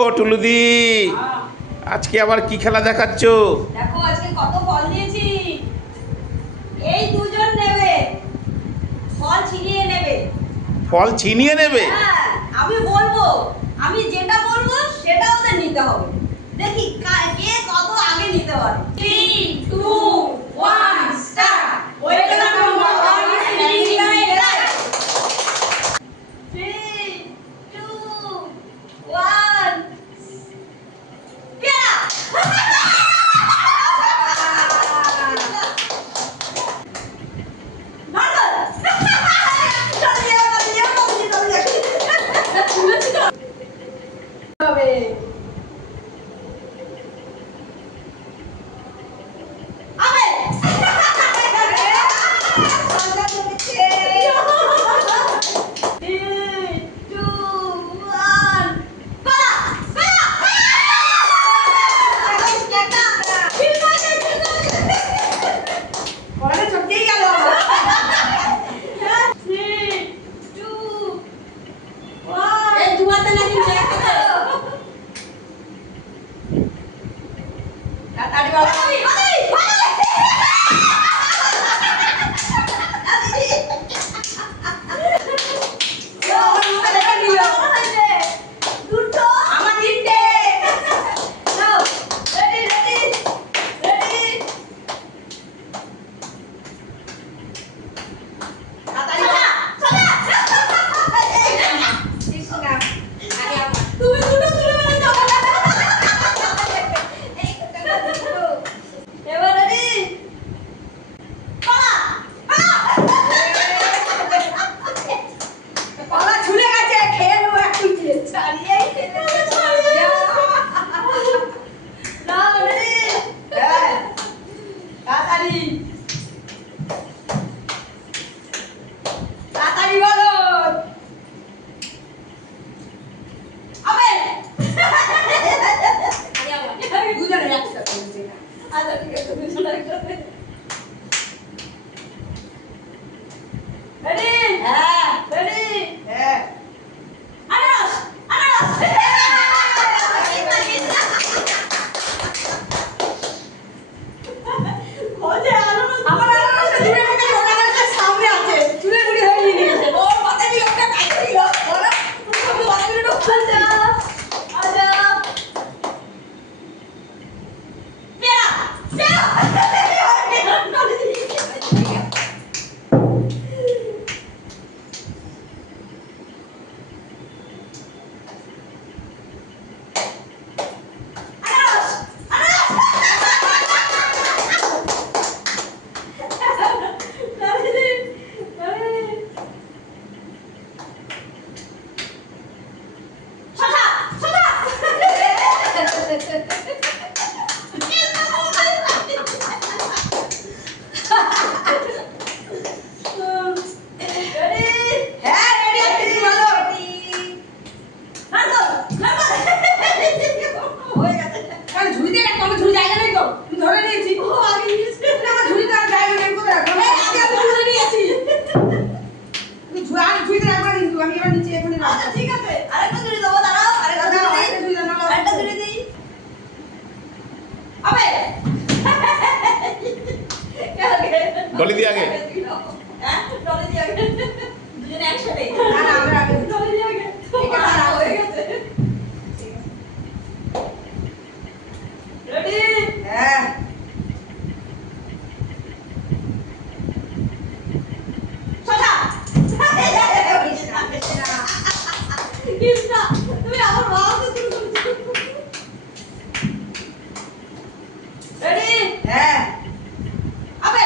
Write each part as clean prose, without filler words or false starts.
ও টুলুদি, আজকে আবার কি খেলা দেখাচ্ছ? দেখো আজকে কত ফল নিয়েছি। এই দুজন নেবে, ফল ছিনিয়ে নেবে। ফল ছিনিয়ে নেবে? হ্যাঁ, আমি বলবো, আমি যেটা বলবো সেটা ওদের নিতে হবে। দেখি কে কত আগে নিতে পারে। 3 2 1 start. Welcome to my channel. 3 2 1 পেয়ারা। ডলি দিয়ে আগে। ডলি দিয়ে আগে। দুজনে একসাথে। না না আমরা আগে। ডলি দিয়ে আগে। এটা না হয়ে গেছে। রেডি? হ্যাঁ। সোজা। কৃষ্ণা, তুমি আমার মাকে শুরু করছো। রেডি? হ্যাঁ। আবে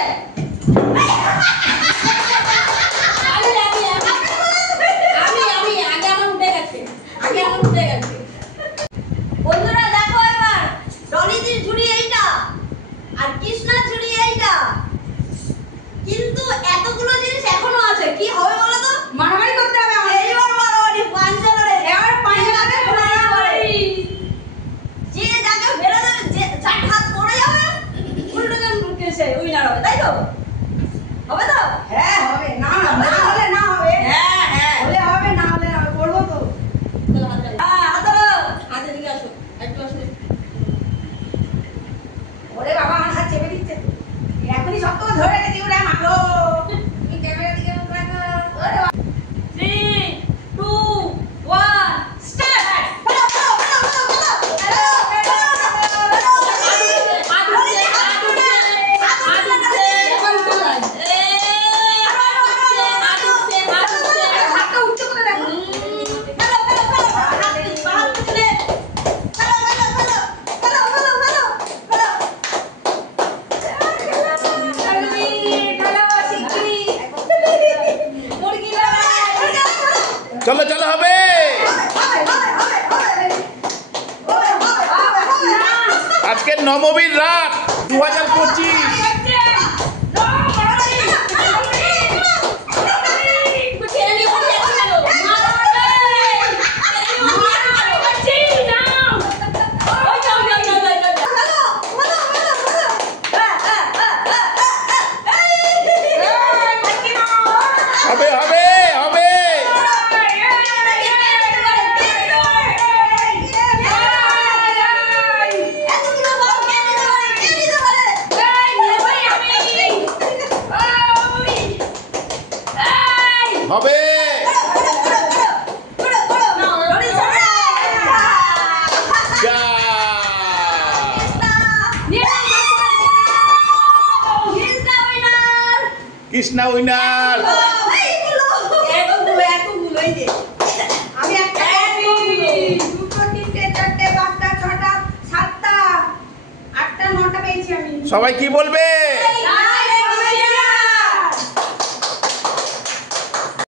নবমীর রাত 2025। হবে হবে হবে। হবে যা। কৃষ্ণা উইনার। আমি একটা দুটো তিনটে চারটে পাঁচটা ছটা সাতটা আটটা নটা পেয়েছি আমি। সবাই কি বলবে?